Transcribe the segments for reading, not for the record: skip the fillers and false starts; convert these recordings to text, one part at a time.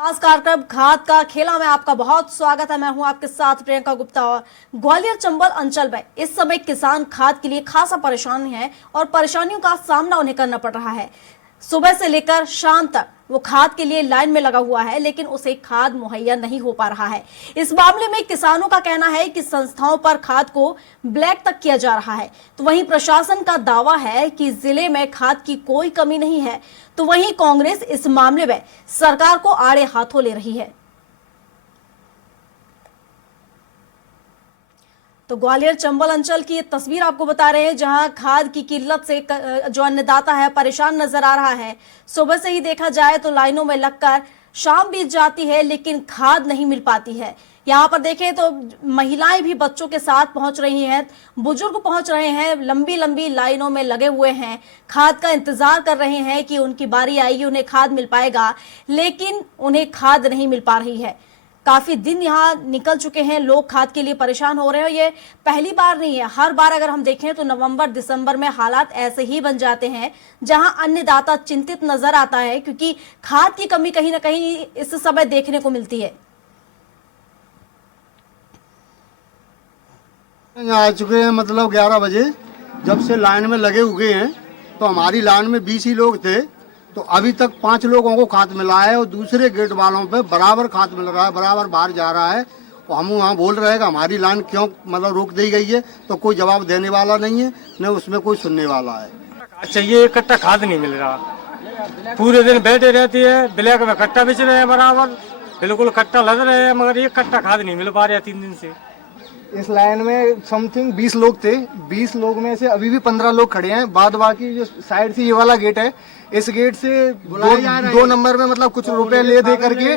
खास कार्यक्रम खाद का खेला में आपका बहुत स्वागत है। मैं हूं आपके साथ प्रियंका गुप्ता। और ग्वालियर चंबल अंचल में इस समय किसान खाद के लिए खासा परेशान है और परेशानियों का सामना उन्हें करना पड़ रहा है। सुबह से लेकर शाम तक वो खाद के लिए लाइन में लगा हुआ है, लेकिन उसे खाद मुहैया नहीं हो पा रहा है। इस मामले में किसानों का कहना है कि संस्थाओं पर खाद को ब्लैक तक किया जा रहा है, तो वहीं प्रशासन का दावा है कि जिले में खाद की कोई कमी नहीं है। तो वहीं कांग्रेस इस मामले में सरकार को आड़े हाथों ले रही है। तो ग्वालियर चंबल अंचल की ये तस्वीर आपको बता रहे हैं, जहां खाद की किल्लत से जो अन्नदाता है परेशान नजर आ रहा है। सुबह से ही देखा जाए तो लाइनों में लगकर शाम बीत जाती है, लेकिन खाद नहीं मिल पाती है। यहाँ पर देखें तो महिलाएं भी बच्चों के साथ पहुंच रही हैं, बुजुर्ग पहुंच रहे हैं, लंबी लंबी लाइनों में लगे हुए हैं, खाद का इंतजार कर रहे हैं कि उनकी बारी आएगी, उन्हें खाद मिल पाएगा, लेकिन उन्हें खाद नहीं मिल पा रही है। काफी दिन यहाँ निकल चुके हैं, लोग खाद के लिए परेशान हो रहे हैं। ये पहली बार नहीं है, हर बार अगर हम देखें तो नवंबर दिसंबर में हालात ऐसे ही बन जाते हैं, जहां अन्नदाता चिंतित नजर आता है, क्योंकि खाद की कमी कहीं ना कहीं इस समय देखने को मिलती है। आ चुके हैं, मतलब 11 बजे जब से लाइन में लगे हुए हैं। तो हमारी लाइन में 20 ही लोग थे, तो अभी तक 5 लोगों को खाद मिला है और दूसरे गेट वालों पे बराबर खाद मिल रहा है, बराबर बाहर जा रहा है। और हम वहाँ बोल रहे हैं कि हमारी लाइन क्यों मतलब रोक दी गई है, तो कोई जवाब देने वाला नहीं है, न उसमें कोई सुनने वाला है। अच्छा, ये कट्टा खाद नहीं मिल रहा, पूरे दिन बैठे रहती है, ब्लैक में कट्टा बेच रहे हैं, बराबर बिल्कुल कट्टा लग रहे हैं, मगर ये कट्टा खाद नहीं मिल पा रहा 3 दिन से। इस लाइन में समथिंग 20 लोग थे, 20 लोग में से अभी भी 15 लोग खड़े हैं। बाद बाकी जो साइड से ये वाला गेट है, इस गेट से दो नंबर में मतलब कुछ रुपए ले दे करके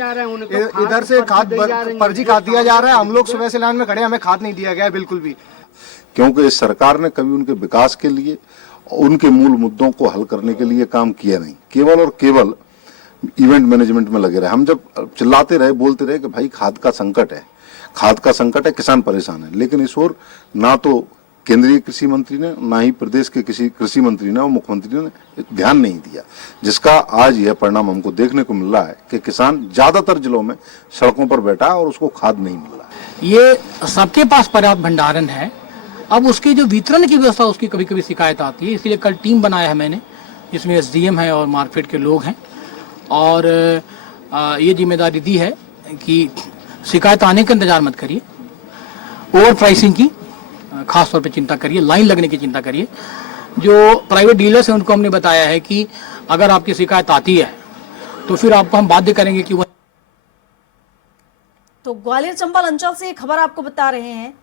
इधर से खाद पर्ची खाद दिया जा रहा है। हम लोग सुबह से लाइन में खड़े हैं, हमें खाद नहीं दिया गया है बिल्कुल भी, क्योंकि इस सरकार ने कभी उनके विकास के लिए, उनके मूल मुद्दों को हल करने के लिए काम किया नहीं, केवल और केवल इवेंट मैनेजमेंट में लगे रहे। हम जब चिल्लाते रहे, बोलते रहे कि भाई खाद का संकट है, खाद का संकट है, किसान परेशान है, लेकिन इस ओर ना तो केंद्रीय कृषि मंत्री ने, ना ही प्रदेश के किसी कृषि मंत्री ने और मुख्यमंत्री ने ध्यान नहीं दिया, जिसका आज यह परिणाम हमको देखने को मिल रहा है कि किसान ज्यादातर जिलों में सड़कों पर बैठा है और उसको खाद नहीं मिल रहा है। ये सबके पास पर्याप्त भंडारण है, अब उसके जो वितरण की व्यवस्था उसकी कभी कभी शिकायत आती है। इसलिए कल टीम बनाया है मैंने, जिसमें SDM है और मार्केट के लोग हैं, और ये जिम्मेदारी दी है कि शिकायत आने का इंतजार मत करिए, ओवर प्राइसिंग की खास तौर पे चिंता करिए, लाइन लगने की चिंता करिए। जो प्राइवेट डीलर्स हैं उनको हमने बताया है कि अगर आपकी शिकायत आती है तो फिर आपको हम बाध्य करेंगे कि वो। तो ग्वालियर चंबल अंचल से खबर आपको बता रहे हैं।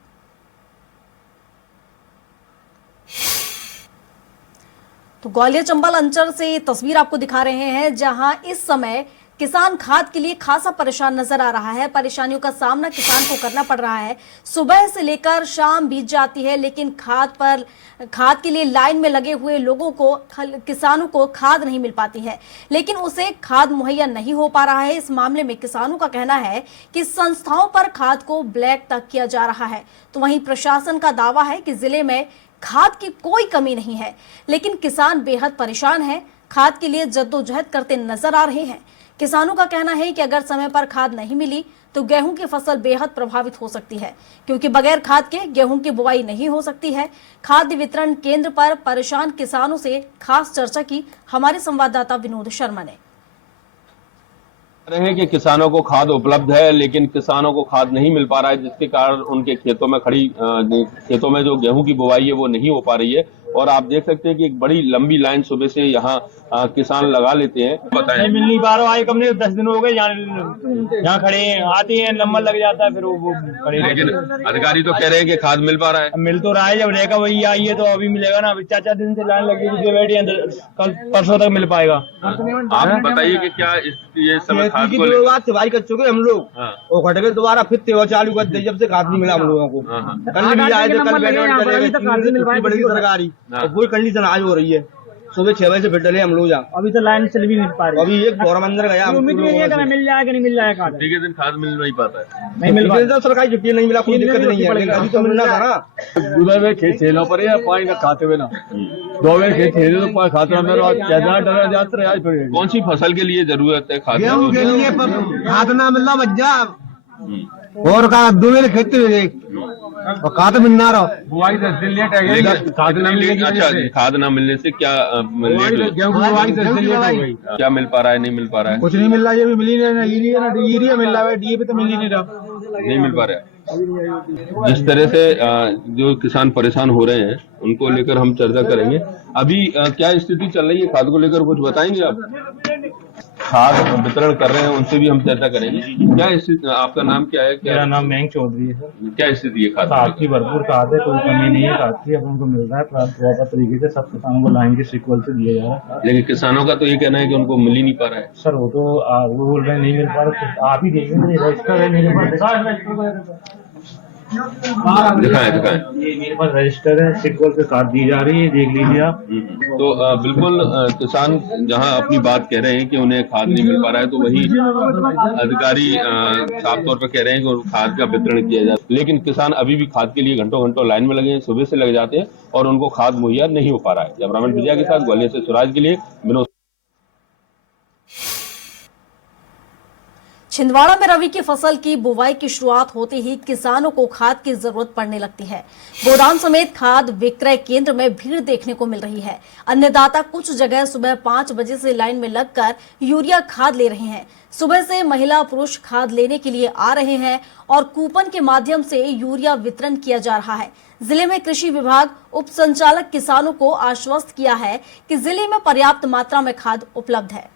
तो ग्वालियर चंबल अंचल से तस्वीर आपको दिखा रहे हैं, जहां इस समय किसान खाद के लिए खासा परेशान नजर आ रहा है। परेशानियों का सामना किसान को करना पड़ रहा है। सुबह से लेकर शाम बीत जाती है, लेकिन खाद के लिए लाइन में लगे हुए लोगों को, किसानों को खाद नहीं मिल पाती है, लेकिन उसे खाद मुहैया नहीं हो पा रहा है। इस मामले में किसानों का कहना है कि संस्थाओं पर खाद को ब्लैक तक किया जा रहा है। तो वहीं प्रशासन का दावा है कि जिले में खाद की कोई कमी नहीं है, लेकिन किसान बेहद परेशान है, खाद के लिए जद्दोजहद करते नजर आ रहे हैं। किसानों का कहना है कि अगर समय पर खाद नहीं मिली तो गेहूं की फसल बेहद प्रभावित हो सकती है, क्योंकि बगैर खाद के गेहूं की बुवाई नहीं हो सकती है। खाद्य वितरण केंद्र पर परेशान किसानों से खास चर्चा की हमारे संवाददाता विनोद शर्मा ने। रहे कि किसानों को खाद उपलब्ध है, लेकिन किसानों को खाद नहीं मिल पा रहा है, जिसके कारण उनके खेतों में जो गेहूं की बुवाई है वो नहीं हो पा रही है। और आप देख सकते हैं कि एक बड़ी लंबी लाइन सुबह से यहाँ किसान लगा लेते हैं। नहीं मिल नहीं पा रहा है, कम नहीं 10 दिन हो गए यहाँ खड़े हैं, आते हैं नंबर लग जाता है, फिर वो खड़े। लेकिन अधिकारी तो कह रहे हैं कि खाद मिल पा रहा है। मिल तो रहा है, जब रहेगा वही आई है तो अभी मिलेगा ना। अभी 4-4 दिन से लाइन लगी हुई बैठी है, कल परसों तक मिल पाएगा। आप बताइए कि क्या ये समय खाद को सिवाई कर चुके हम लोग, वो खट गए दोबारा, फिर तेवर चालू कर दी जब से खाद नहीं मिला हम लोगों को। कल भी आए थे, कल बैठे सरकारी कोई कंडीशन आज हो रही है। सुबह 6 बजे से फिर डले हम लोग यहाँ। अभी तो लाइन चल भी नहीं पा रही। अभी एक फोरम अंदर गया उम्मीद नहीं है कि मिल जाएगा नहीं मिल जाएगा। छुट्टी के दिन खाद मिल नहीं पाता है, नहीं मिल पाता। सरकारी छुट्टी नहीं मिला, कोई दिक्कत नहीं है, लेकिन अभी तो मिलना था ना। दूसरे में खेत छेलना पड़ेगा पानी का खाते हुए ना, 2 में खेत छेले तो पानी खाते मेरा क्या डरा जाता है। आज कौन सी फसल के लिए जरूरत है खाद गेहूं के लिए खाद ना मिलना बच्चा और का 2 में खेती हुई और खाद मिलना रहा बुआई 10 दिन लेट है गई, खाद ना मिलने की वजह अच्छा से। खाद ना मिलने से क्या गेहूं की बुआई 10 दिन लेट हो गई। क्या मिल पा रहा है, नहीं मिल पा रहा है? कुछ नहीं मिल रहा, ये भी मिल ही नहीं रहा, यूरिया मिल रहा है, डीएपी तो मिल ही नहीं रहा, नहीं मिल पा रहा है। जिस तरह से जो किसान परेशान हो रहे हैं उनको लेकर हम चर्चा करेंगे। अभी क्या स्थिति चल रही है खाद को लेकर, कुछ बताएंगे आप? खाद वितरण कर रहे हैं उनसे भी हम चर्चा करेंगे। क्या स्थिति, आपका नाम क्या है? मेरा नाम मयंक चौधरी है सर। क्या स्थिति है खाद की? भरपूर खाद है, कोई कमी नहीं है खाद की। अब उनको मिल रहा है प्रॉपर तरीके से, सब किसानों को लाइन के सीक्वल से दिया जा रहा है। लेकिन किसानों का तो ये कहना है कि उनको मिल ही नहीं पा रहा है। सर वो तो वो बोल रहे हैं नहीं मिल पा रहा, तो आप ही देखिए रजिस्टर है मेरे पास, दिखाएं। ये मेरे पास रजिस्टर है, सीक्वल के साथ दी जा रही है, देख लीजिए आप। तो बिल्कुल किसान जहां अपनी बात कह रहे हैं कि उन्हें खाद नहीं मिल पा रहा है, तो वही अधिकारी साफ तौर पर कह रहे हैं कि खाद का वितरण किया जाए। लेकिन किसान अभी भी खाद के लिए घंटों घंटों लाइन में लगे हैं, सुबह से लग जाते हैं और उनको खाद मुहैया नहीं हो पा रहा है। कैमरामैन विजय के साथ ग्वालियर से सुराज के लिए विनोद। छिंदवाड़ा में रबी की फसल की बुवाई की शुरुआत होते ही किसानों को खाद की जरूरत पड़ने लगती है। गोदाम समेत खाद विक्रय केंद्र में भीड़ देखने को मिल रही है। अन्नदाता कुछ जगह सुबह 5 बजे से लाइन में लगकर यूरिया खाद ले रहे हैं। सुबह से महिला पुरुष खाद लेने के लिए आ रहे हैं और कूपन के माध्यम से यूरिया वितरण किया जा रहा है। जिले में कृषि विभाग उप संचालक किसानों को आश्वस्त किया है कि जिले में पर्याप्त मात्रा में खाद उपलब्ध है।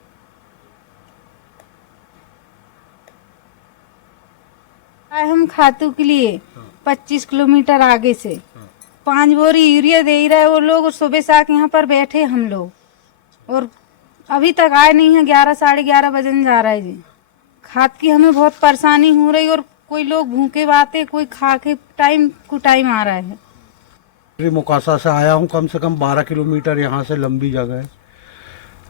हम खातू के लिए 25 किलोमीटर आगे से 5 बोरी यूरिया दे रहा है वो लोग, और सुबह से आके यहाँ पर बैठे हम लोग, और अभी तक आए नहीं है। 11 साढ़े 11 बजने जा रहा है जी। खाद की हमें बहुत परेशानी हो रही, और कोई लोग भूखे बाते, कोई खा के टाइम को टाइम आ रहा है। मोकासा से आया हूँ, कम से कम 12 किलोमीटर यहाँ से लंबी जगह है।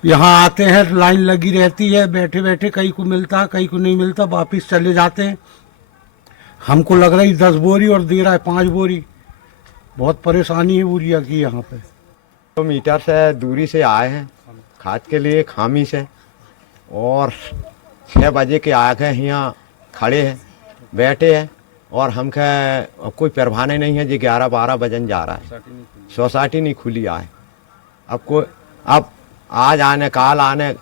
यहाँ आते हैं, लाइन लगी रहती है, बैठे बैठे कहीं को मिलता है, कहीं को नहीं मिलता, वापिस चले जाते हैं। हमको लग रही 10 बोरी और दे रहा है 5 बोरी। बहुत परेशानी है यूरिया की यहाँ पे। किलोमीटर से दूरी से आए हैं खाद के लिए, खामी से, और 6 बजे के आ गए यहाँ खड़े हैं, बैठे हैं, और हमके कोई परवाने नहीं है जी। 11-12 बजन जा रहा है, सोसाइटी नहीं खुली आए। अब आज आने काल आने,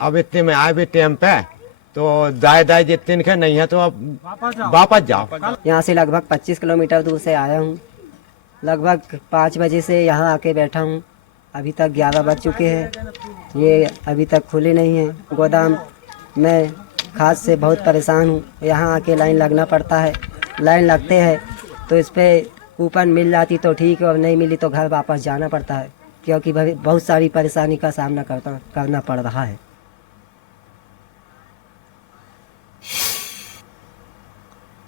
अब इतने में आए भी टाइम पे, तो दाए जितने के नहीं है तो अब वापस जाओ। यहाँ से लगभग 25 किलोमीटर दूर से आया हूँ। लगभग 5 बजे से यहाँ आके बैठा हूँ। अभी तक 11 बज चुके हैं, ये अभी तक खुले नहीं हैं गोदाम। मैं खाद से बहुत परेशान हूँ। यहाँ आके लाइन लगना पड़ता है। लाइन लगते हैं तो इस पर कूपन मिल जाती तो ठीक है, और नहीं मिली तो घर वापस जाना पड़ता है, क्योंकि बहुत सारी परेशानी का सामना करना पड़ रहा है।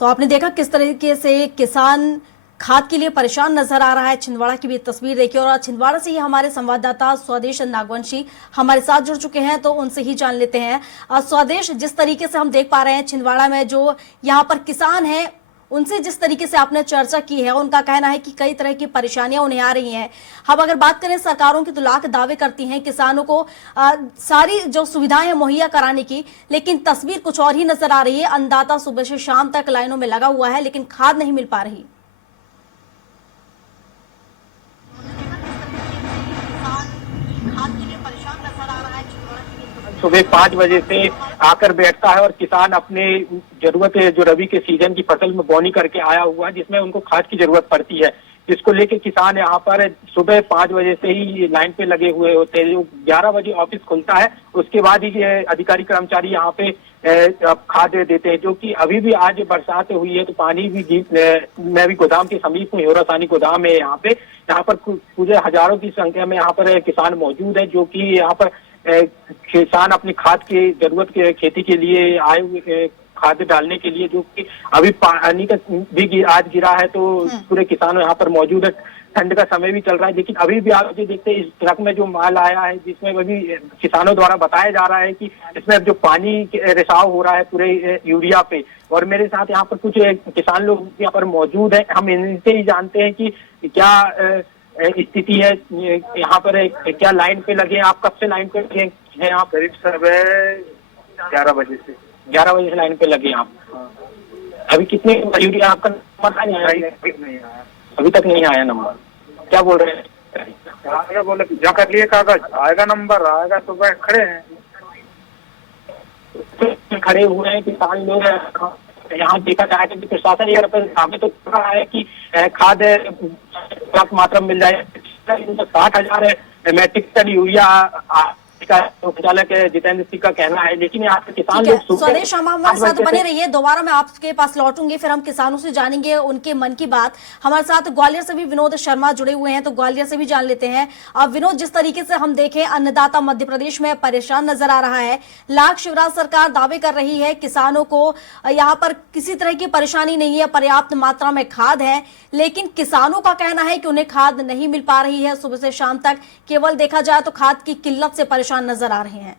तो आपने देखा किस तरीके से किसान खाद के लिए परेशान नजर आ रहा है। छिंदवाड़ा की भी तस्वीर देखिए, और छिंदवाड़ा से ही हमारे संवाददाता स्वदेश नागवंशी हमारे साथ जुड़ चुके हैं, तो उनसे ही जान लेते हैं। स्वदेश, जिस तरीके से हम देख पा रहे हैं छिंदवाड़ा में जो यहाँ पर किसान हैं, उनसे जिस तरीके से आपने चर्चा की है, उनका कहना है कि कई तरह की परेशानियां उन्हें आ रही हैं। हम अगर बात करें सरकारों की तो लाख दावे करती हैं किसानों को सारी जो सुविधाएं हैं मुहैया कराने की, लेकिन तस्वीर कुछ और ही नजर आ रही है। अन्नदाता सुबह से शाम तक लाइनों में लगा हुआ है, लेकिन खाद नहीं मिल पा रही। सुबह 5 बजे से आकर बैठता है और किसान अपने जरूरत है जो रबी के सीजन की फसल में बोनी करके आया हुआ है, जिसमें उनको खाद की जरूरत पड़ती है, जिसको लेके किसान यहाँ पर सुबह 5 बजे से ही लाइन पे लगे हुए होते हैं। जो 11 बजे ऑफिस खुलता है उसके बाद ही अधिकारी कर्मचारी यहाँ पे खाद देते हैं, जो कि अभी भी आज बरसात हुई है तो पानी भी मैं भी गोदाम के समीप हूँ, हिवरासानी गोदाम है यहाँ पर पूरे हजारों की संख्या में यहाँ पर किसान मौजूद है, जो कि यहाँ पर किसान अपनी खाद की जरूरत के खेती के लिए आए हुए खाद डालने के लिए, जो कि अभी पानी का भी आज गिरा है तो पूरे किसान यहाँ पर मौजूद है। ठंड का समय भी चल रहा है, लेकिन अभी भी आप जो देखते हैं इस ट्रक में जो माल आया है, जिसमें अभी किसानों द्वारा बताया जा रहा है कि इसमें जो पानी रिसाव हो रहा है पूरे यूरिया पे। और मेरे साथ यहाँ पर कुछ किसान लोग यहाँ पर मौजूद हैं, हम इनसे ही जानते हैं कि क्या स्थिति है यहाँ पर, क्या लाइन पे लगे, आप कब से लाइन पे लगे हैं? आप करीब सुबह 11 बजे से लाइन पे लगे आप। अभी कितने यूरिया आपका नंबर नहीं आया? अभी तक नहीं आया नंबर। क्या बोल रहे हैं? बोले जमा कर लिए कागज, आएगा नंबर, आएगा। सुबह खड़े हैं, खड़े हुए हैं किसान लोग। यहाँ देखा जाए तो प्रशासन यहाँ पर दावे तो कर रहा है कि खाद पर्याप्त मात्रा में मिल जाए। 60,000 मैट्रिक टन यूरिया का संचालक जितेंद्र सिंह का कहना है, लेकिन यहाँ पे किसान लोग स्वदेश हमारे साथ बने रहिए। दोबारा मैं आपके पास लौटूंगी, फिर हम किसानों से जानेंगे उनके मन की बात। हमारे साथ ग्वालियर से भी विनोद शर्मा जुड़े हुए हैं, तो ग्वालियर से भी जान लेते हैं। अब विनोद, जिस तरीके से हम देखें अन्नदाता मध्य प्रदेश में परेशान नजर आ रहा है। लाख शिवराज सरकार दावे कर रही है किसानों को यहाँ पर किसी तरह की परेशानी नहीं है, पर्याप्त मात्रा में खाद है, लेकिन किसानों का कहना है कि उन्हें खाद नहीं मिल पा रही है। सुबह से शाम तक केवल देखा जाए तो खाद की किल्लत से परेशान नजर आ रहे हैं।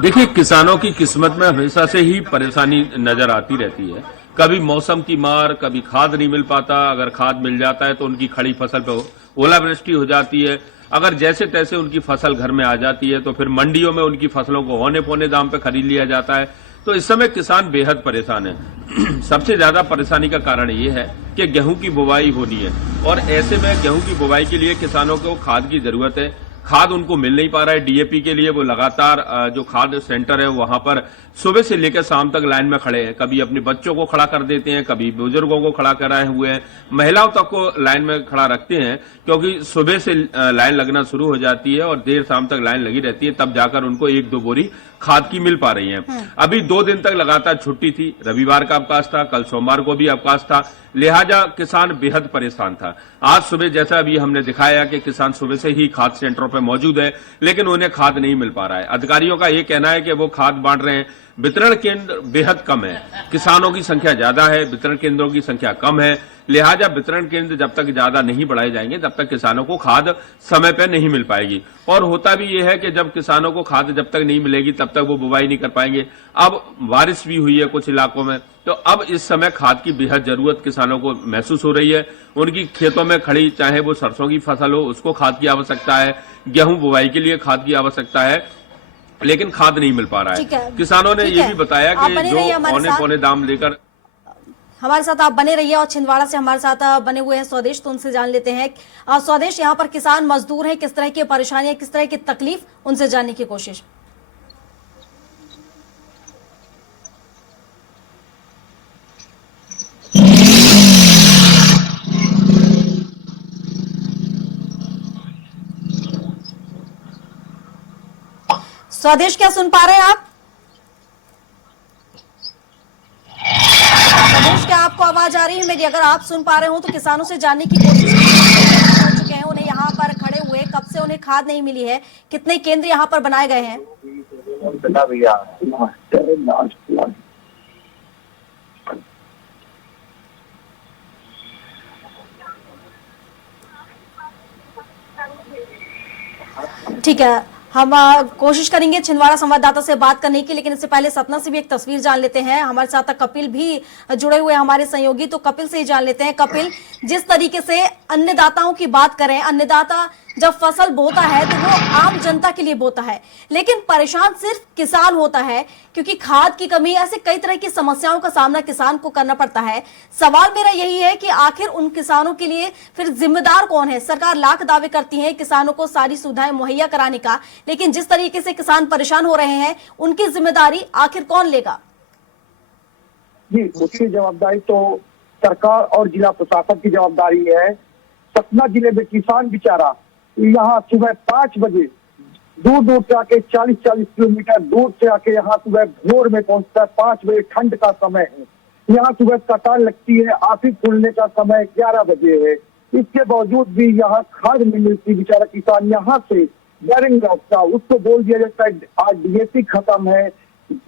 देखिए, किसानों की किस्मत में हमेशा से ही परेशानी नजर आती रहती है। कभी मौसम की मार, कभी खाद नहीं मिल पाता। अगर खाद मिल जाता है तो उनकी खड़ी फसल पे ओलावृष्टि हो जाती है। अगर जैसे तैसे उनकी फसल घर में आ जाती है तो फिर मंडियों में उनकी फसलों को औने पौने दाम पे खरीद लिया जाता है। तो इस समय किसान बेहद परेशान है। सबसे ज्यादा परेशानी का कारण ये है कि गेहूं की बुवाई होनी है, और ऐसे में गेहूं की बुवाई के लिए किसानों को खाद की जरूरत है। खाद उनको मिल नहीं पा रहा है। डीएपी के लिए वो लगातार जो खाद सेंटर है वहां पर सुबह से लेकर शाम तक लाइन में खड़े हैं। कभी अपने बच्चों को खड़ा कर देते हैं, कभी बुजुर्गों को खड़ा कराए हुए हैं, महिलाओं तक को लाइन में खड़ा रखते हैं, क्योंकि सुबह से लाइन लगना शुरू हो जाती है और देर शाम तक लाइन लगी रहती है, तब जाकर उनको 1-2 बोरी खाद की मिल पा रही है। अभी 2 दिन तक लगातार छुट्टी थी, रविवार का अवकाश था, कल सोमवार को भी अवकाश था, लिहाजा किसान बेहद परेशान था। आज सुबह जैसा अभी हमने दिखाया कि किसान सुबह से ही खाद सेंटरों पर मौजूद है, लेकिन उन्हें खाद नहीं मिल पा रहा है। अधिकारियों का ये कहना है कि वो खाद बांट रहे हैं, वितरण केंद्र बेहद कम है। किसानों की संख्या ज्यादा है, वितरण केंद्रों की संख्या कम है, लिहाजा वितरण केंद्र जब तक ज्यादा नहीं बढ़ाए जाएंगे तब तक किसानों को खाद समय पर नहीं मिल पाएगी। और होता भी यह है कि जब किसानों को खाद जब तक नहीं मिलेगी तब तक वो बुवाई नहीं कर पाएंगे। अब बारिश भी हुई है कुछ इलाकों में, तो अब इस समय खाद की बेहद जरूरत किसानों को महसूस हो रही है। उनकी खेतों में खड़ी चाहे वो सरसों की फसल हो, उसको खाद की आवश्यकता है, गेहूं बुवाई के लिए खाद की आवश्यकता है, लेकिन खाद नहीं मिल पा रहा है। किसानों ने ये भी बताया कि जो औने पौने दाम लेकर हमारे साथ आप बने रहिए। और छिंदवाड़ा से हमारे साथ बने हुए हैं स्वदेश, तो उनसे जान लेते हैं। स्वदेश, यहाँ पर किसान मजदूर हैं, किस तरह की परेशानियां, किस तरह की तकलीफ, उनसे जानने की कोशिश। स्वदेश, क्या सुन पा रहे हैं आप? स्वदेश, क्या आपको आवाज आ रही है मेरी? अगर आप सुन पा रहे हो तो किसानों से जानने की कोशिश कर चुके हैं। उन्हें यहाँ पर खड़े हुए कब से उन्हें खाद नहीं मिली है, कितने केंद्र यहाँ पर बनाए गए हैं? ठीक है, हम कोशिश करेंगे छिंदवाड़ा संवाददाता से बात करने की, लेकिन इससे पहले सतना से भी एक तस्वीर जान लेते हैं। हमारे साथ कपिल भी जुड़े हुए हैं, हमारे सहयोगी, तो कपिल से ही जान लेते हैं। कपिल, जिस तरीके से अन्नदाताओं की बात करें, अन्नदाता जब फसल बोता है तो वो आम जनता के लिए बोता है, लेकिन परेशान सिर्फ किसान होता है क्योंकि खाद की कमी, ऐसे कई तरह की समस्याओं का सामना किसान को करना पड़ता है। सवाल मेरा यही है कि आखिर उन किसानों के लिए फिर जिम्मेदार कौन है? सरकार लाख दावे करती है किसानों को सारी सुविधाएं मुहैया कराने का, लेकिन जिस तरीके से किसान परेशान हो रहे हैं, उनकी जिम्मेदारी आखिर कौन लेगा? जी, उसकी जवाबदारी तो सरकार और जिला प्रशासन की जवाबदारी है। सतना जिले में किसान बेचारा यहाँ सुबह 5 बजे दूर दूर से आके 40-40 किलोमीटर दूर से आके यहाँ सुबह भोर में पहुंचता है। 5 बजे ठंड का समय है, यहाँ सुबह कतार लगती है, आफिस खुलने का समय 11 बजे है। इसके बावजूद भी यहाँ खाद नहीं मिलती। बेचारा किसान यहाँ से डरेंगे उसका, उसको बोल दिया जाता है आज डीएपी खत्म है,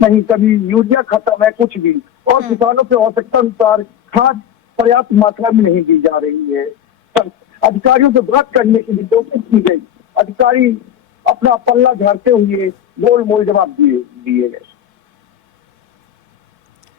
नहीं कभी यूरिया खत्म है, कुछ भी, और किसानों की आवश्यकता अनुसार खाद पर्याप्त मात्रा में नहीं दी जा रही है। अधिकारियों से बात करने की भी कोशिश की गई, अधिकारी अपना पल्ला झाड़ते हुए गोल मोल जवाब दिए गए।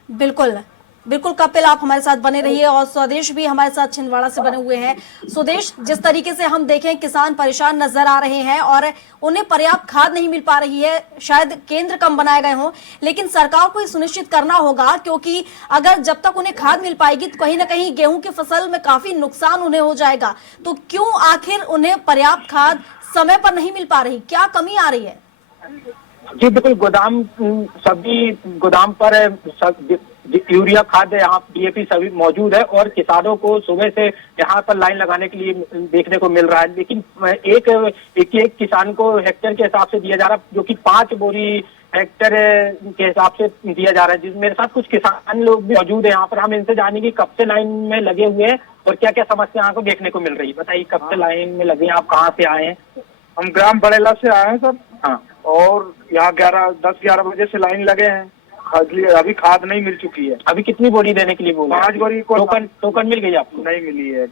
बिल्कुल बिल्कुल कपिल, आप हमारे साथ बने रहिए और स्वदेश भी हमारे साथ छिंदवाड़ा से बने हुए हैं। स्वदेश, जिस तरीके से हम देखें किसान परेशान नजर आ रहे हैं और उन्हें पर्याप्त खाद नहीं मिल पा रही है, शायद केंद्र कम बनाए गए हों, लेकिन सरकार को ये सुनिश्चित करना होगा, क्योंकि अगर जब तक उन्हें खाद मिल पाएगी तो कहीं ना कहीं गेहूं की फसल में काफी नुकसान उन्हें हो जाएगा। तो क्यों आखिर उन्हें पर्याप्त खाद समय पर नहीं मिल पा रही, क्या कमी आ रही है? जी बिल्कुल, सभी गोदाम पर यूरिया खाद यहाँ डीएपी सभी मौजूद है और किसानों को सुबह से यहाँ पर लाइन लगाने के लिए देखने को मिल रहा है। लेकिन एक किसान को हेक्टेयर के हिसाब से दिया जा रहा है, जो कि 5 बोरी हेक्टेयर के हिसाब से दिया जा रहा है। जिसमें मेरे साथ कुछ किसान लोग भी मौजूद है यहाँ पर, हम इनसे जानेंगे कब से लाइन में लगे हुए हैं और क्या क्या समस्या आपको देखने को मिल रही है। बताइए, कब से लाइन में लगे हैं, आप कहाँ से आए हैं? हम ग्राम बड़ेला से आए हैं सर। हाँ, और यहाँ 10-11 बजे से लाइन लगे हैं। अभी खाद नहीं मिल चुकी है। अभी कितनी बोरी देने के लिए बोले? 5 बोरी को टोकन मिल गई आपको? नहीं मिली है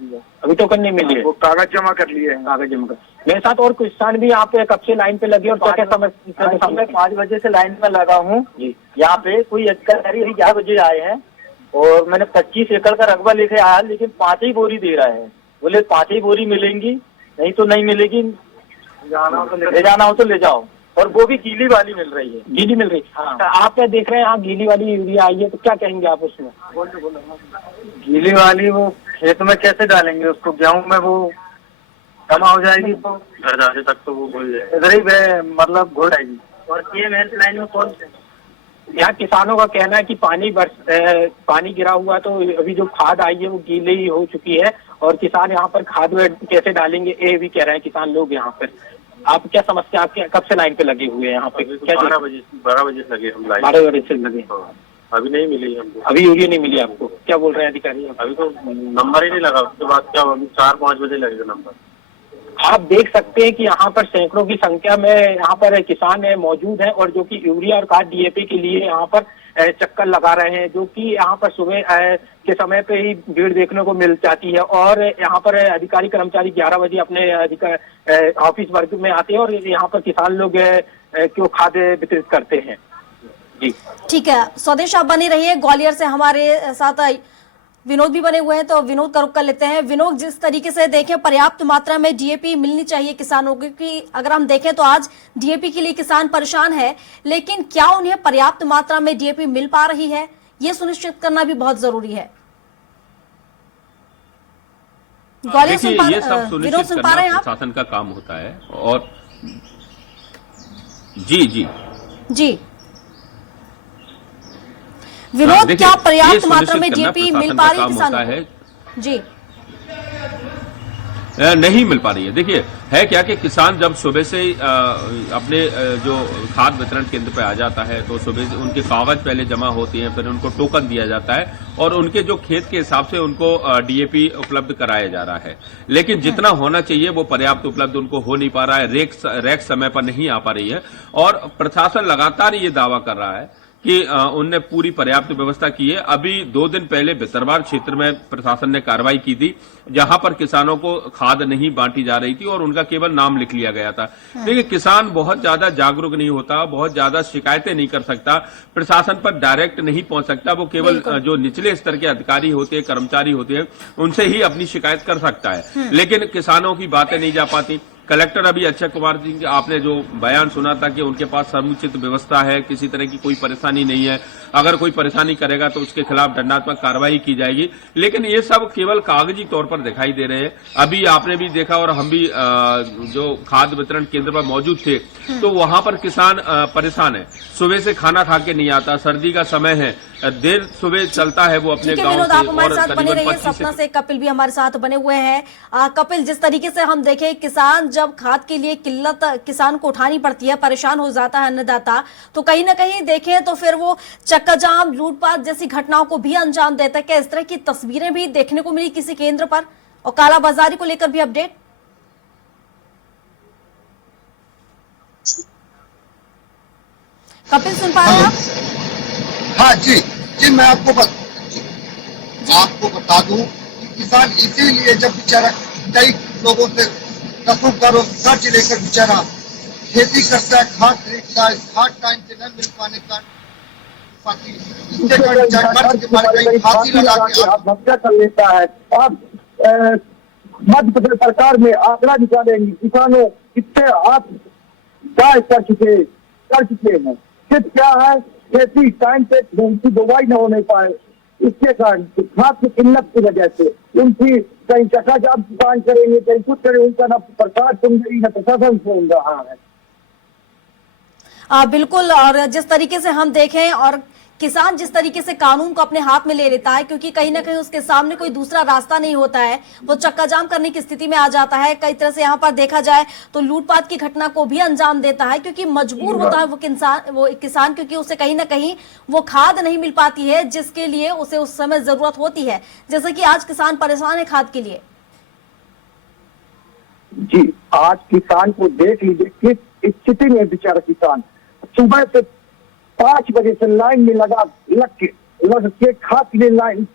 अभी टोकन नहीं मिली है। वो कागज जमा कर लिए हैं। कागज जमा कर। मेरे साथ और किसान भी यहाँ पे कब से लाइन पे लगे और क्या क्या समस्या? मैं 5 बजे से लाइन में लगा हूँ। यहाँ पे कोई अधिकारी 11 बजे आए हैं और मैंने 25 एकड़ का रकबा लेके आया, लेकिन 5 ही बोरी दे रहा है। बोले 5 ही बोरी मिलेंगी, नहीं तो नहीं मिलेगी, ले जाना हो तो ले जाओ। और वो भी गीली वाली मिल रही है। गीली मिल रही है? हाँ। आप क्या देख रहे हैं, यहाँ गीली वाली यूरिया आई है, तो क्या कहेंगे आप उसमें? गीली वाली वो खेत में कैसे डालेंगे उसको? गेहूं में वो जमा हो जाएगी तो घर जाने तक तो वो घुल जाएगी, इधर ही मतलब घुल जाएगी। और PMS लाइन में कौन से? यहाँ किसानों का कहना है कि पानी गिरा हुआ, तो अभी जो खाद आई है वो गीली हो चुकी है और किसान यहाँ पर खाद कैसे डालेंगे, ये भी कह रहे हैं किसान लोग यहाँ पर। आप क्या समस्या, आपके कब से लाइन पे लगे हुए हैं यहाँ पे? क्या 12 बजे से लगे हम लाइन। 12 बजे से लगे। अभी नहीं मिली हमको। अभी यूरिया नहीं मिली आपको? क्या बोल रहे हैं अधिकारी? अभी तो नंबर ही नहीं लगा, उसके बाद क्या 4-5 बजे लगेगा नंबर। आप देख सकते हैं कि यहाँ पर सैकड़ों की संख्या में यहाँ पर किसान मौजूद हैं और जो कि यूरिया और खाद डीएपी के लिए यहाँ पर चक्कर लगा रहे हैं, जो कि यहाँ पर सुबह के समय पे ही भीड़ देखने को मिल जाती है। और यहाँ पर अधिकारी कर्मचारी 11 बजे अपने ऑफिस वर्क में आते हैं और यहाँ पर किसान लोग क्यों खाद वितरित करते हैं। जी ठीक है, स्वदेश आप बने रहिए। ग्वालियर से हमारे साथ विनोद भी बने हुए हैं, तो विनोद का रुख कर लेते हैं। विनोद, जिस तरीके से देखें पर्याप्त मात्रा में डीएपी मिलनी चाहिए किसानों को, क्योंकि अगर हम देखें तो आज डीएपी के लिए किसान परेशान है, लेकिन क्या उन्हें पर्याप्त मात्रा में डीएपी मिल पा रही है, ये सुनिश्चित करना भी बहुत जरूरी है। ग्वालियर से विनोद सुन पा रहे हैं आप? प्रशासन का काम होता है। और जी विनोद, क्या पर्याप्त मात्रा में डीएपी मिल पा रही है किसानों को? जी नहीं मिल पा रही है। देखिए, है क्या कि किसान जब सुबह से अपने जो खाद वितरण केंद्र पे आ जाता है तो सुबह से उनके कागज पहले जमा होते हैं, फिर उनको टोकन दिया जाता है और उनके जो खेत के हिसाब से उनको डीएपी उपलब्ध कराया जा रहा है। लेकिन जितना होना चाहिए वो पर्याप्त उपलब्ध उनको हो नहीं पा रहा है, रैक समय पर नहीं आ पा रही है। और प्रशासन लगातार ये दावा कर रहा है कि उनने पूरी पर्याप्त व्यवस्था की है। अभी 2 दिन पहले भितरवार क्षेत्र में प्रशासन ने कार्रवाई की थी, जहां पर किसानों को खाद नहीं बांटी जा रही थी और उनका केवल नाम लिख लिया गया था। देखिए, किसान बहुत ज्यादा जागरूक नहीं होता, बहुत ज्यादा शिकायतें नहीं कर सकता, प्रशासन पर डायरेक्ट नहीं पहुंच सकता। वो केवल जो निचले स्तर के अधिकारी होते हैं, कर्मचारी होते हैं, उनसे ही अपनी शिकायत कर सकता है। लेकिन किसानों की बातें नहीं जा पाती। कलेक्टर अभी अक्षय कुमार जी, आपने जो बयान सुना था कि उनके पास समुचित व्यवस्था है, किसी तरह की कोई परेशानी नहीं है, अगर कोई परेशानी करेगा तो उसके खिलाफ दंडात्मक कार्रवाई की जाएगी। लेकिन ये सब केवल कागजी तौर पर दिखाई दे रहे हैं। अभी आपने भी देखा और हम भी जो खाद वितरण केंद्र पर मौजूद थे तो वहां पर किसान परेशान है, सुबह से खाना खा के नहीं आता, सर्दी का समय है, देर सुबह चलता है वो अपने गांव से। आप हमारे साथ बने रहिए। सपना से कपिल भी हमारे साथ बने हुए हैं। कपिल, जिस तरीके से हम देखें किसान जब खाद के लिए किल्लत किसान को उठानी पड़ती है, परेशान हो जाता है अन्नदाता, तो कहीं ना कहीं देखें तो फिर वो चक्का जाम, लूटपाट जैसी घटनाओं को भी अंजाम देता है। क्या इस तरह की तस्वीरें भी देखने को मिली किसी केंद्र पर? और कालाबाजारी को लेकर भी अपडेट? कपिल, सुन पा रहे हैं आप? हाँ जी, मैं आपको आपको बता दूं कि किसान इसीलिए जब बेचारा कई लोगों से कसम करो कर्ज लेकर बेचारा खेती करता है, खाद खरीदता है, खाद टाइम से न मिल पाने का कर्ज के मारे कहीं फांसी लगा के आत्महत्या कर लेता है। अब मध्य प्रदेश सरकार में आंकड़ा निकालेंगी किसानों कितने आप दाय कर चुके हैं। सिर्फ क्या है, खेती टाइम पे उनकी बुवाई न होने पाए, इसके कारण खाद की किल्लत की वजह से उनकी कहीं चकाजाम किसान करेंगे, कहीं कुछ करेंगे, उनका न सरकार सुन रही न प्रशासन सुन रहा है। बिल्कुल। और जिस तरीके से हम देखें और किसान जिस तरीके से कानून को अपने हाथ में ले लेता है, क्योंकि कहीं ना कहीं उसके सामने कोई दूसरा रास्ता नहीं होता है, वो चक्का जाम करने की स्थिति में आ जाता है। कई तरह से यहाँ पर देखा जाए तो लूटपाट की घटना को भी अंजाम देता है, क्योंकि मजबूर होता है वो किसान, क्योंकि उसे कहीं ना कहीं वो खाद नहीं मिल पाती है जिसके लिए उसे उस समय जरूरत होती है। जैसे कि आज किसान परेशान है खाद के लिए। जी, आज किसान को देख लीजिए किस स्थिति में बेचारा किसान सुबह से 5 बजे से लाइन में लग के खाद के लिए लाइन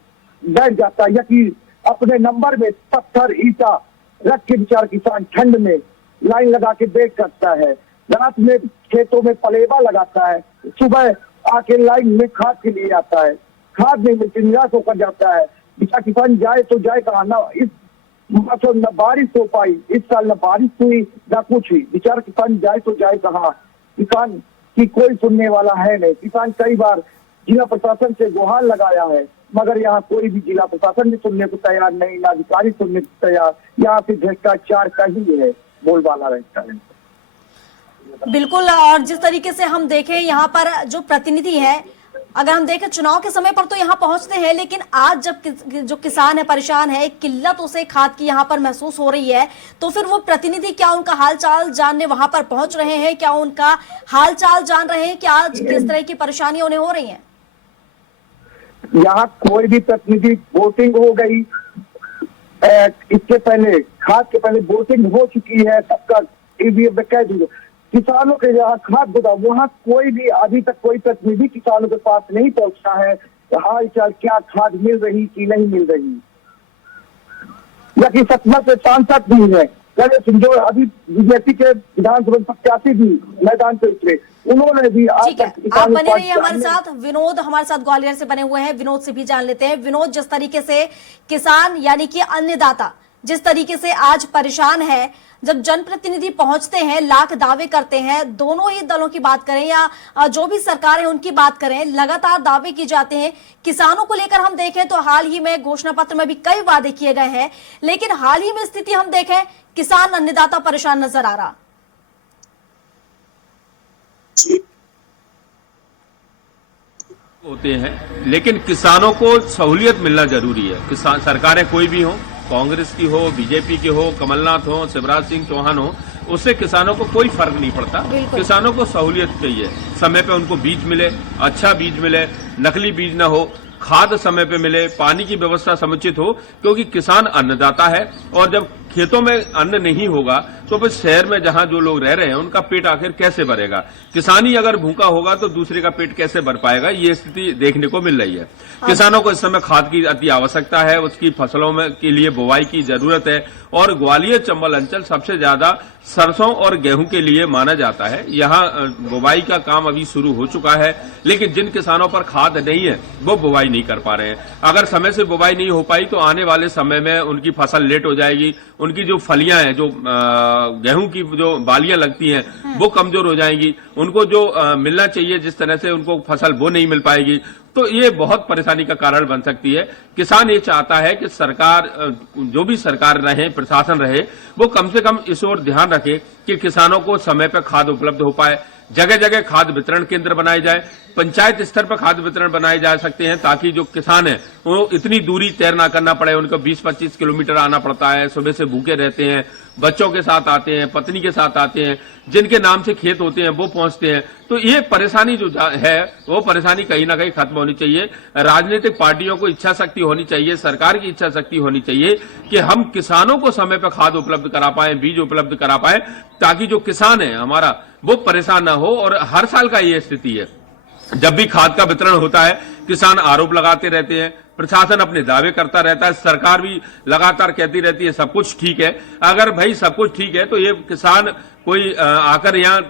बैठ जाता है, या कि अपने नंबर में पत्थर ईटा रख के बेचारा किसान ठंड में लाइन लगा के वेट करता है। रात में खेतों में पलेवा लगाता है, सुबह आके लाइन में खाद के लिए आता है, खाद नहीं मिलती, निराश होकर जाता है। बेचारा किसान जाए तो जाए कहाँ, न बारिश हो पाई इस साल, न बारिश हुई न कुछ हुई। बेचारा किसान जाए तो जाए कहाँ, किसान कि कोई सुनने वाला है नहीं। किसान कई बार जिला प्रशासन से गुहार लगाया है, मगर यहाँ कोई भी जिला प्रशासन भी सुनने को तैयार नहीं, ना अधिकारी सुनने को तैयार। यहाँ पे भ्रष्टाचार का ही है बोलबाला रहता है। बिल्कुल। और जिस तरीके से हम देखें यहाँ पर जो प्रतिनिधि है, अगर हम देखें चुनाव के समय पर तो यहाँ पहुंचते हैं, लेकिन आज जब जो किसान है परेशान है, किल्लत उसे खाद की यहाँ पर महसूस हो रही है, तो फिर वो प्रतिनिधि क्या उनका हालचाल जानने वहां पर पहुंच रहे हैं? क्या उनका हालचाल जान रहे हैं कि आज किस तरह की परेशानियां उन्हें हो रही हैं? यहाँ कोई भी प्रतिनिधि, वोटिंग हो गई, इसके पहले खाद के पहले वोटिंग हो चुकी है, सबका ईवीएम कह दीजिए। किसानों के यहाँ खाद गोदाम, वहाँ कोई भी अभी तक कोई प्रतिनिधि किसानों के पास नहीं पहुंचा है। हाल चाल क्या खाद मिल रही कि नहीं मिल रही, या कि सतना से सांसद भी है जो अभी बीजेपी के विधानसभा प्रत्याशी भी मैदान पे उतरे, उन्होंने भी आज तक। आप बने रहिए हमारे साथ। विनोद हमारे साथ ग्वालियर से बने हुए हैं, विनोद से भी जान लेते हैं। विनोद, जिस तरीके से किसान यानी कि अन्नदाता जिस तरीके से आज परेशान है, जब जनप्रतिनिधि पहुंचते हैं, लाख दावे करते हैं, दोनों ही दलों की बात करें या जो भी सरकार है उनकी बात करें, लगातार दावे किए जाते हैं। किसानों को लेकर हम देखें तो हाल ही में घोषणा पत्र में भी कई वादे किए गए हैं, लेकिन हाल ही में स्थिति हम देखें, किसान अन्नदाता परेशान नजर आ रहा। होते हैं, लेकिन किसानों को सहूलियत मिलना जरूरी है। किसान सरकारें कोई भी हो, कांग्रेस की हो, बीजेपी की हो, कमलनाथ हो, शिवराज सिंह चौहान हो, उससे किसानों को कोई फर्क नहीं पड़ता। किसानों को सहूलियत चाहिए, समय पे उनको बीज मिले, अच्छा बीज मिले, नकली बीज न हो, खाद समय पे मिले, पानी की व्यवस्था समुचित हो, क्योंकि किसान अन्नदाता है। और जब खेतों में अन्न नहीं होगा तो फिर शहर में जहां जो लोग रह रहे हैं उनका पेट आखिर कैसे भरेगा? किसान ही अगर भूखा होगा तो दूसरे का पेट कैसे भर पाएगा? ये स्थिति देखने को मिल रही है। किसानों को इस समय खाद की अति आवश्यकता है, उसकी फसलों में के लिए बुवाई की जरूरत है। और ग्वालियर चंबल अंचल सबसे ज्यादा सरसों और गेहूं के लिए माना जाता है। यहाँ बुवाई का काम अभी शुरू हो चुका है, लेकिन जिन किसानों पर खाद नहीं है वो बुवाई नहीं कर पा रहे हैं। अगर समय से बुवाई नहीं हो पाई तो आने वाले समय में उनकी फसल लेट हो जाएगी, उनकी जो फलियां हैं, जो गेहूं की जो बालियां लगती हैं, वो कमजोर हो जाएंगी, उनको जो मिलना चाहिए जिस तरह से उनको फसल वो नहीं मिल पाएगी। तो ये बहुत परेशानी का कारण बन सकती है। किसान ये चाहता है कि सरकार, जो भी सरकार रहे, प्रशासन रहे, वो कम से कम इस ओर ध्यान रखे कि किसानों को समय पर खाद उपलब्ध हो पाए। जगह जगह खाद वितरण केंद्र बनाए जाए, पंचायत स्तर पर खाद वितरण बनाए जा सकते हैं, ताकि जो किसान है वो इतनी दूरी तैर ना करना पड़े। उनको 20-25 किलोमीटर आना पड़ता है, सुबह से भूखे रहते हैं, बच्चों के साथ आते हैं, पत्नी के साथ आते हैं, जिनके नाम से खेत होते हैं वो पहुंचते हैं। तो ये परेशानी जो है वो परेशानी कहीं ना कहीं खत्म होनी चाहिए। राजनीतिक पार्टियों को इच्छा शक्ति होनी चाहिए, सरकार की इच्छा शक्ति होनी चाहिए कि हम किसानों को समय पर खाद उपलब्ध करा पाए, बीज उपलब्ध करा पाए, ताकि जो किसान है हमारा वो परेशान ना हो। और हर साल का ये स्थिति है, जब भी खाद का वितरण होता है किसान आरोप लगाते रहते हैं, प्रशासन अपने दावे करता रहता है, सरकार भी लगातार कहती रहती है सब कुछ ठीक है। अगर भाई सब कुछ ठीक है तो ये किसान कोई आकर यहाँ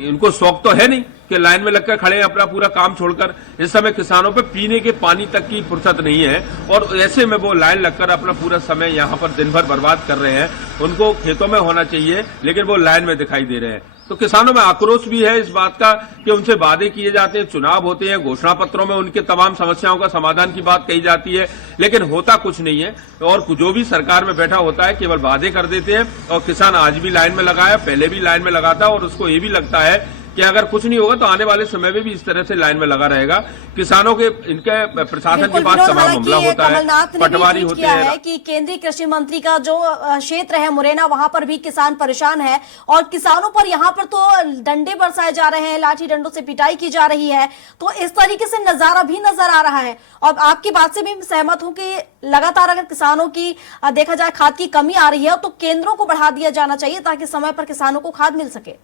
इनको शौक तो है नहीं कि लाइन में लगकर खड़े हैं अपना पूरा काम छोड़कर। इस समय किसानों पे पीने के पानी तक की फुर्सत नहीं है और ऐसे में वो लाइन लगकर अपना पूरा समय यहाँ पर दिन भर बर्बाद कर रहे हैं। उनको खेतों में होना चाहिए लेकिन वो लाइन में दिखाई दे रहे हैं। तो किसानों में आक्रोश भी है इस बात का कि उनसे वादे किए जाते हैं, चुनाव होते हैं, घोषणा पत्रों में उनके तमाम समस्याओं का समाधान की बात कही जाती है लेकिन होता कुछ नहीं है। और जो भी सरकार में बैठा होता है केवल वादे कर देते हैं। और किसान आज भी लाइन में लगा है, पहले भी लाइन में लगा था और उसको ये भी लगता है कि अगर कुछ नहीं होगा तो आने वाले समय में भी इस तरह से लाइन में लगा रहेगा। किसानों के इनके प्रशासन के पास तमाम हमला होता है, पटवारी होते हैं कि केंद्रीय कृषि मंत्री का जो क्षेत्र है मुरैना, वहां पर भी किसान परेशान है और किसानों पर यहाँ पर तो डंडे बरसाए जा रहे हैं, लाठी डंडों से पिटाई की जा रही है। तो इस तरीके से नजारा भी नजर आ रहा है। और आपकी बात से भी सहमत हूं कि लगातार अगर किसानों की देखा जाए खाद की कमी आ रही है तो केंद्रों को बढ़ा दिया जाना चाहिए ताकि समय पर किसानों को खाद मिल सके।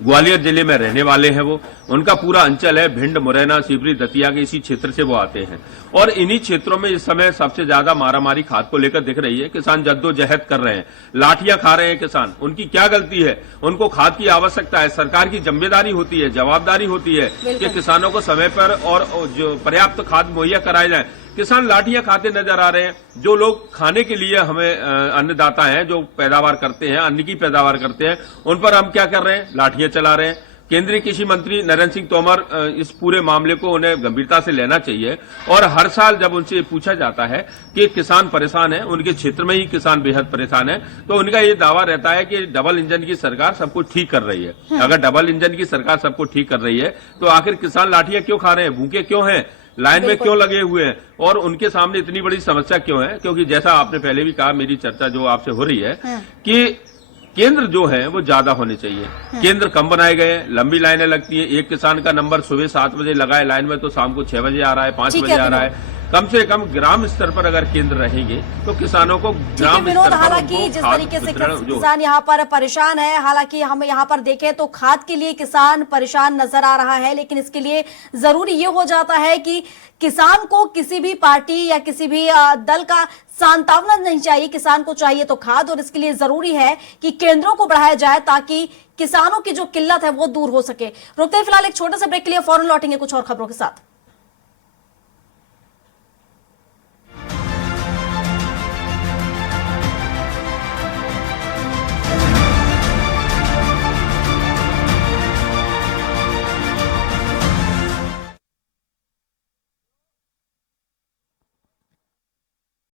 ग्वालियर जिले में रहने वाले हैं वो, उनका पूरा अंचल है भिंड, मुरैना, शिवरी, दतिया के इसी क्षेत्र से वो आते हैं और इन्हीं क्षेत्रों में इस समय सबसे ज्यादा मारामारी खाद को लेकर दिख रही है। किसान जद्दोजहद कर रहे हैं, लाठियां खा रहे हैं किसान। उनकी क्या गलती है? उनको खाद की आवश्यकता है। सरकार की जिम्मेदारी होती है, जवाबदारी होती है कि किसानों को समय पर और जो पर्याप्त खाद मुहैया कराए जाए। किसान लाठियां खाते नजर आ रहे हैं। जो लोग खाने के लिए हमें अन्नदाता हैं, जो पैदावार करते हैं, अन्न की पैदावार करते हैं, उन पर हम क्या कर रहे हैं? लाठियां चला रहे हैं। केंद्रीय कृषि मंत्री नरेंद्र सिंह तोमर इस पूरे मामले को उन्हें गंभीरता से लेना चाहिए और हर साल जब उनसे पूछा जाता है कि किसान परेशान है, उनके क्षेत्र में ही किसान बेहद परेशान है, तो उनका ये दावा रहता है कि डबल इंजन की सरकार सब कुछ ठीक कर रही है। अगर डबल इंजन की सरकार सब कुछ ठीक कर रही है तो आखिर किसान लाठियां क्यों खा रहे हैं, भूखे क्यों हैं, लाइन में क्यों लगे हुए हैं और उनके सामने इतनी बड़ी समस्या क्यों है? क्योंकि जैसा आपने पहले भी कहा, मेरी चर्चा जो आपसे हो रही है कि केंद्र जो है वो ज्यादा होने चाहिए। केंद्र कम बनाए गए, लंबी लाइनें लगती है। एक किसान का नंबर सुबह 7 बजे लगा है लाइन में तो शाम को 6 बजे आ रहा है, 5 बजे आ रहा है। कम से कम ग्राम स्तर पर अगर केंद्र रहेंगे तो किसानों को ग्राम स्तर पर हालांकि जिस तरीके से किसान यहाँ पर परेशान है, हालांकि हम यहाँ पर देखें तो खाद के लिए किसान परेशान नजर आ रहा है, लेकिन इसके लिए जरूरी ये हो जाता है कि किसान को किसी भी पार्टी या किसी भी दल का सांत्वना नहीं चाहिए। किसान को चाहिए तो खाद और इसके लिए जरूरी है कि केंद्रों को बढ़ाया जाए ताकि किसानों की जो किल्लत है वो दूर हो सके। रुकते हैं फिलहाल एक छोटे से ब्रेक के लिए, फौरन लौटेंगे कुछ और खबरों के साथ।